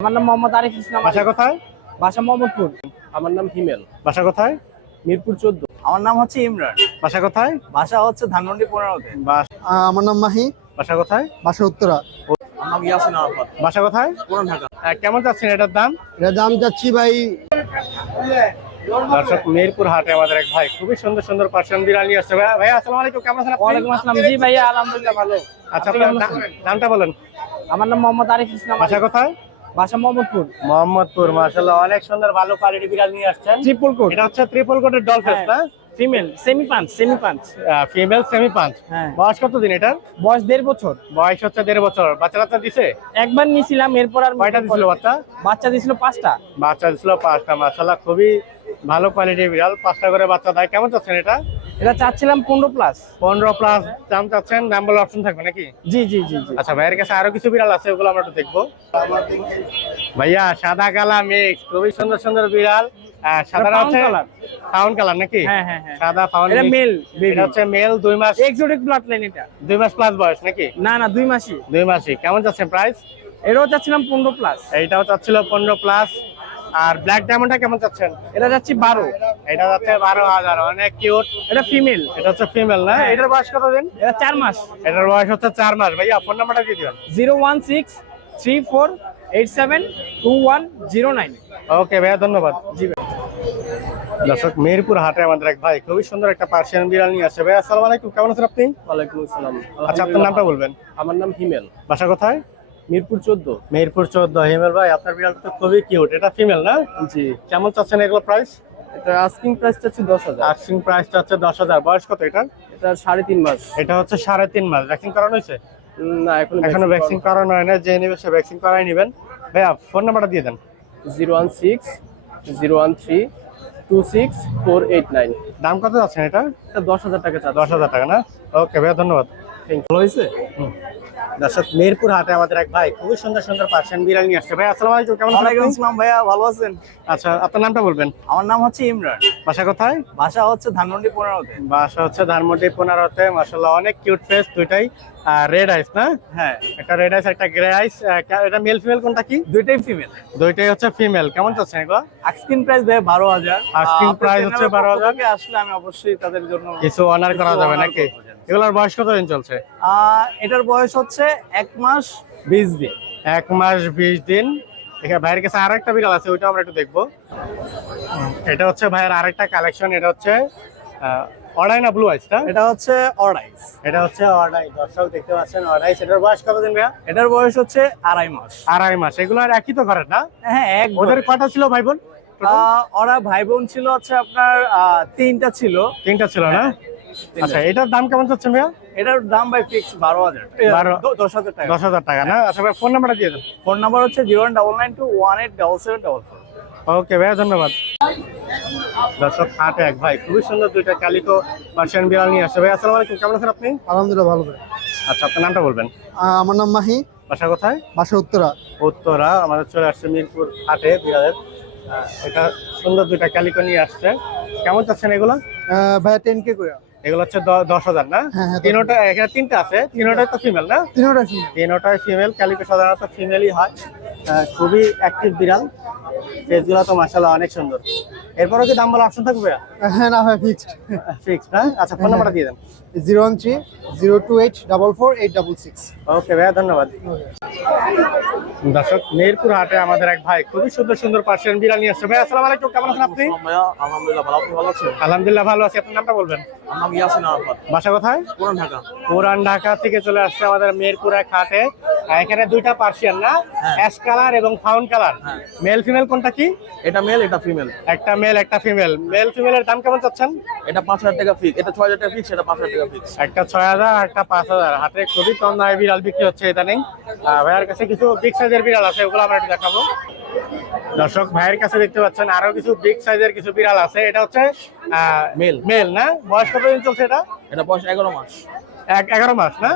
আমার নাম মোহাম্মদ আরিফ ইসলাম বাসা কোথায়? বাসা মোহাম্মদপুর। আমার নাম হিমেল। বাসা কোথায়? মিরপুর চোদ্দ। আমার নাম হচ্ছে ইমরান। বাসা কোথায়? বাসা হচ্ছে ধানমন্ডি পনেরোতে। আমার নাম মাহি। বাসা কোথায়? বাসা উত্তরা। আমার নাম ইয়াসিন আরাফাত। বাসা কোথায়? পুরান ঢাকা। কেমন যাচ্ছেন এটার দাম? যাচ্ছি ভাই। দর্শক মেহেরপুর হাটে আমাদের এক ভাই খুবই সুন্দর সুন্দর বিড়াল আসছে ভাই ভাই আসসালামু আলাইকুম কেমন আছেন আপনি? ওয়ালাইকুম আসসালাম। জি ভাইয়া আলহামদুলিল্লাহ ভালো। আচ্ছা আপনার? নামটা বলেন। আমার নাম মোহাম্মদ আরিফ ইসলাম বাসা কোথায়? বাসা মোহাম্মদপুর। মোহাম্মদপুর মাশাআল্লাহ অনেক সুন্দর ভালো কোয়ালিটি বিড়াল নিয়ে আসছেন। ট্রিপল কোট এটা হচ্ছে ট্রিপল কোটের ডলফেস না? Female semi punch semi punch female semi হ্যাঁ। বয়স কত দিন এটার? বয়স দেড় বছর। বয়স হচ্ছে দেড় বছর। বাচ্চা বাচ্চা দিছে? একবার নিয়েছিলাম এরপর আর কয়টা দিছিল বাচ্চা? বাচ্চা দিছিল পাঁচটা। বাচ্চা দিছিল পাঁচটা মাশাআল্লাহ খুবই ভালো কোয়ালিটির বিড়াল পাঁচটা করে বাচ্চা দেয়। কেমন চাচ্ছেন এটা? এটা চাচ্ছিলাম পনেরো প্লাস পনেরো প্লাস দাম চাচ্ছেন দাম বলে অপশন থাকবে নাকি? জি জি জি জি। আচ্ছা ভাইয়ের কাছে আরও কিছু বিড়াল আছে ওগুলো আমরা একটু দেখব। ভাইয়া সাদা কালা মিক্স খুবই সুন্দর সুন্দর বিড়াল। ফাউন কালার নাকি? হ্যাঁ হ্যাঁ হ্যাঁ। সাদা ফাউন এটা মেল এটা হচ্ছে মেল দুই মাস এক্সোটিক ব্লাড লাইন এটা। দুই মাস প্লাস বয়স নাকি? না না দুই মাসই। দুই মাসই। কেমন যাচ্ছে প্রাইস এটাও চাচ্ছিলাম পনেরো প্লাস এইটাও চাচ্ছিল পনেরো প্লাস আর ব্ল্যাক ডায়মন্ডটা কেমন চাচ্ছেন? এটা যাচ্ছি বারো। এটা যাচ্ছে বারো হাজার অনেক কিউট এটা ফিমেল এটা হচ্ছে ফিমেল না? হ্যাঁ। এটার বয়স কত দিন? এটা চার মাস। এটার বয়স হচ্ছে চার মাস। ভাইয়া ফোন নাম্বারটা দিয়ে দিবেন। Zero one six three four eight seven two one zero nine. Okay ভাইয়া ধন্যবাদ। জি ভাই। দর্শক মেহেরপুর হাটে আমাদের এক ভাই খুবই সুন্দর একটা পার্সিয়ান বিড়াল নিয়ে আসছে ভাই আসসালামু আলাইকুম। কেমন আছেন আপনি? ওয়ালাইকুম আসসালাম। আচ্ছা আপনার নামটা বলবেন? আমার নাম হিমেল। বাসা কোথায়? মিরপুর চোদ্দ? মেহেরপুর চোদ্দ। হিমেল ভাই আপনার বিড়ালটা তো খুবই কিউট এটা ফিমেল না? জি। কেমন চাচ্ছেন এগুলো প্রাইস এটা আস্কিং প্রাইস চাচ্ছি দশ হাজার। দশ হাজার। বয়স কত এটা? এটা সাড়ে তিন মাস। এটা হচ্ছে সাড়ে তিন মাস। ভ্যাকসিন করানো হয়েছে? না এখন এখনও ভ্যাকসিন করানো হয় না যে নেবে সে ভ্যাকসিন করাই নেবেন। ভাইয়া ফোন নাম্বারটা দিয়ে দেন। Zero one six zero one three two six four eight nine. দাম কত এটা? দশ হাজার টাকা দশ হাজার টাকা না? ওকে ভাইয়া ধন্যবাদ। হয়েছে? দর্শক মেহেরপুর হাটে আমাদের এক ভাই খুবই সুন্দর সুন্দর পার্সিয়ান বিড়াল নিয়ে আসছে। ভাই আসসালামু আলাইকুম কেমন আপনি? আসসালাম ভাইয়া ভালো আছেন? আচ্ছা আপনার নামটা বলবেন? আমার নাম হচ্ছে ইমরান। বাসা কোথায়? বাসা হচ্ছে ধানমন্ডি পনেরোতে। বাসা হচ্ছে ধানমন্ডি পনেরোতে মাসাল্লাহ অনেক কিউট ফেস দুইটাই রেড আইস না? হ্যাঁ। একটা রেড আইস একটা গ্রে আইস এটা মেল ফিমেল কোনটা কি? দুইটাই ফিমেল দুইটাই হচ্ছে ফিমেল কেমন চাচ্ছেন এগুলো? আস্কিন প্রাইস ভাই বারো হাজার। আহ, price হচ্ছে channel এর 12,000 পক্ষ থেকে আসলে আমি অবশ্যই তাদের জন্য কিছু অনার করা যাবে নাকি। এগুলোর বয়স কত দিন চলছে এটার বয়স হচ্ছে এক মাস বিশ দিন। এক মাস বিশ দিন। এখানে ভাইয়ের কাছে আর একটা বিড়াল আছে ওইটা আমরা একটু দেখব। এটা হচ্ছে ভাইয়ের আরেকটা কালেকশন এটা হচ্ছে অর্ডাই না ব্লু আইসটা এটা হচ্ছে অর্ডাইস এটা হচ্ছে অর্ডাই দর্শক দেখতে পাচ্ছেন অর্ডাইস এটার বয়স কতদিন ভাইয়া? এটার বয়স হচ্ছে আড়াই মাস। আড়াই মাস। এগুলো আর একই তো ঘরের না? হ্যাঁ এক ওদের কটা ছিল ভাই বোন? ওরা ভাই বোন ছিল হচ্ছে আপনার তিনটা ছিল। তিনটা ছিল না? আচ্ছা এটার দাম কেমন চাচ্ছেন ভাইয়া? এটার দাম ভাই ফিক্স বারো হাজার দশ হাজার টাকা। দশ হাজার টাকা না? আচ্ছা ভাই ফোন নাম্বারটা দিয়ে দেন। ফোন নাম্বার হচ্ছে zero double nine two one eight double seven double four okay ভাইয়া ধন্যবাদ। দর্শক হাট এক। ভাই খুবই সুন্দর দুইটা কালিকো পার্সিয়ান বিড়াল নিয়ে আসছে। ভাই আসসালামু আলাইকুম কেমন আছেন আপনি? আলহামদুলিল্লাহ ভালো ভাই। আচ্ছা আপনার নামটা বলবেন? আমার নাম মাহি। বাসা কোথায়? বাসা উত্তরা। উত্তরা আমাদের চলে আসছে মিরপুর হাটে বিড়ালের। এটা সুন্দর দুইটা কালিকো নিয়ে আসছে। কেমন চাচ্ছেন এগুলো? ভাইয়া টেন কে করে। এগুলো হচ্ছে দশ হাজার না? হ্যাঁ, হ্যাঁ, তিনোটা এখানে তিনটা আছে। তিনোটাই তো ফিমেল না? তিনোটা তিনোটাই ফিমেল ক্যালিকো সাধারণত ফিমেলই হয়। খুবই অ্যাক্টিভ বিড়াল। ফেসগুলো তো মাসাল্লাহ অনেক সুন্দর। এরপরও কি দাম বলা অপশন থাকবে হ্যাঁ না ভাই ফিক্সড ফিক্স না? আচ্ছা ফোন নাম্বারটা দিয়ে দেন। Zero one three zero two eight double four eight double six. Okay ভাইয়া ধন্যবাদ। দর্শক মেহেরপুর হাটে আমাদের এক ভাই খুবই সুন্দর সুন্দর পার্সিয়ান বিড়াল নিয়ে আসছে ভাই আসসালামু আলাইকুম কেমন আছেন আপনি? আলহামদুলিল্লাহ ভালো আপনি ভালো আছেন? আলহামদুলিল্লাহ ভালো আছি। আপনার নামটা বলবেন? আমার নাম ইয়াসিন আরাফাত। বাসা কোথায়? পুরান ঢাকা। পুরান ঢাকা থেকে চলে আসছে আমাদের মেহেরপুর এক হাটে। এখানে দুইটা পার্সিয়ান না? অ্যাশ কালার এবং ফাউন কালার। হ্যাঁ। মেল ফিমেল কোনটা কি? এটা মেল এটা ফিমেল। একটা মেল একটা ফিমেল। মেল ফিমেলের দাম কেমন চাচ্ছেন? এটা পাঁচ হাজার টাকা ফিক্স এটা ছয় হাজার টাকা ফিক্স এটা পাঁচ হাজার টাকা ফিক্স একটা ছয় হাজার একটা পাঁচ হাজার। হাতে খুবই কম দামে বিড়াল বিক্রি হচ্ছে এটা নেই ভাইয়ের কাছে কিছু বিগ সাইজের বিড়াল আছে ওগুলো আমরা একটু দেখাবো। দর্শক ভাইয়ের কাছে দেখতে পাচ্ছেন আরও কিছু বিগ সাইজের কিছু বিড়াল আছে। এটা হচ্ছে মেল। মেল না? বয়স কতদিন চলছে এটা? এটা বয়স এগারো মাস। এক এগারো মাস না?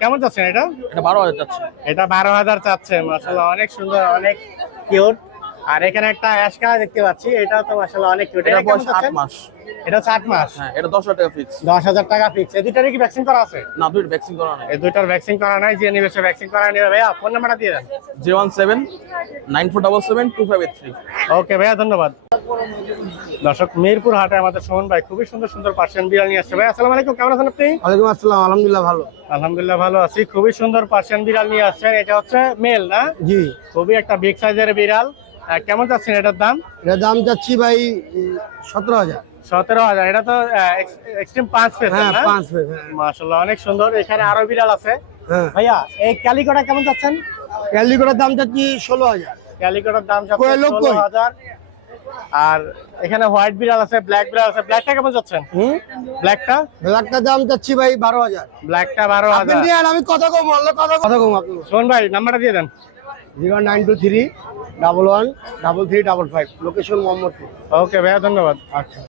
কেমন চাচ্ছেন এটা? এটা বারো হাজার যাচ্ছে। এটা বারো হাজার চাচ্ছে মাসাল্লাহ অনেক সুন্দর অনেক কিউট আর এখানে একটা অ্যাশ কালার দেখতে পাচ্ছি এটা তো মাসাল্লাহ অনেক কিউট এটা বয়স আট মাস। এটা হচ্ছে মাস। হ্যাঁ এটা দশ হাজার টাকা ফিক্স দশ হাজার টাকা ফিক্স এই দুইটারই কি ভ্যাকসিন করা আছে? না দুইটা ভ্যাকসিন করা নেই। এই দুইটার ভ্যাকসিন করা নাই যে নিবে সে ভ্যাকসিন করা নেবে। ভাইয়া ফোন নাম্বারটা দিয়ে দেন। Zero one seven nine four double seven two five eight three okay ভাইয়া ধন্যবাদ। দর্শক মিরপুর হাটে আমাদের সোহন ভাই খুবই সুন্দর সুন্দর পার্সিয়ান বিড়াল নিয়ে আসছে। ভাই আসসালামু আলাইকুম। কেমন আছেন আপনি? ওয়ালাইকুম আসসালাম আলহামদুলিল্লাহ ভালো। আলহামদুলিল্লাহ ভালো আছি। খুবই সুন্দর পার্সিয়ান বিড়াল নিয়ে আসছেন এটা হচ্ছে মেল না? জি। খুবই একটা বিগ সাইজের বিড়াল। কেমন যাচ্ছেন এটার দাম? এটার দাম যাচ্ছি ভাই সতেরো হাজার। সতেরো হাজার। এটা তো এক্সট্রিম পাঁচ পেয়েছেন হ্যাঁ পাঁচ হ্যাঁ। মাশাল্লাহ অনেক সুন্দর। এখানে আরও বিড়াল আছে। হ্যাঁ। ভাইয়া এই ক্যালিকোটা কেমন যাচ্ছেন ক্যালিকোটার দাম যাচ্ছি ষোলো হাজার। ক্যালিকোটার দাম ষোলো হাজার। আর এখানে হোয়াইট বিড়াল আছে ব্ল্যাক বিড়াল আছে। ব্ল্যাকটা কেমন যাচ্ছেন হুম? ব্ল্যাকটা? ব্ল্যাকটার দাম যাচ্ছি ভাই বারো হাজার। ব্ল্যাকটা বারো হাজার। আমি কথা কম বললে কথা কথা কম আপনি শোন ভাই নাম্বারটা দিয়ে দেন। Zero nine two three double one double three double five. Location Mohammadpur. Okay ভাইয়া ধন্যবাদ। আচ্ছা।